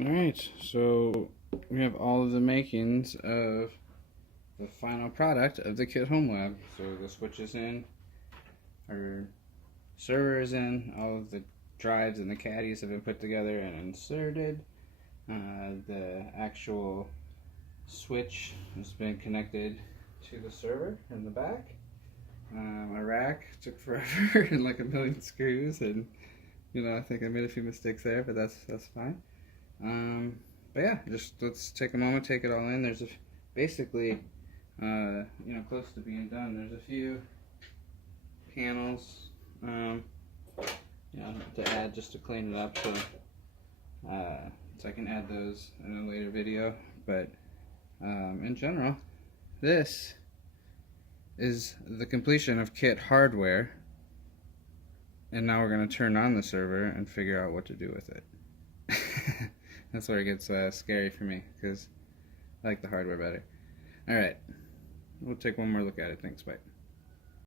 Alright, so we have all of the makings of the final product of the kit homelab. So the switch is in, our server is in, all of the drives and the caddies have been put together and inserted. The actual switch has been connected to the server in the back. My rack took forever and like a million screws, and I think I made a few mistakes there, but that's fine. But yeah, just let's take a moment, take it all in. There's basically, close to being done. There's a few panels, to add just to clean it up, so I can add those in a later video. But in general, this is the completion of kit hardware, and now we're going to turn on the server and figure out what to do with it. That's where it gets scary for me, because I like the hardware better. Alright, we'll take one more look at it. Thanks, bye.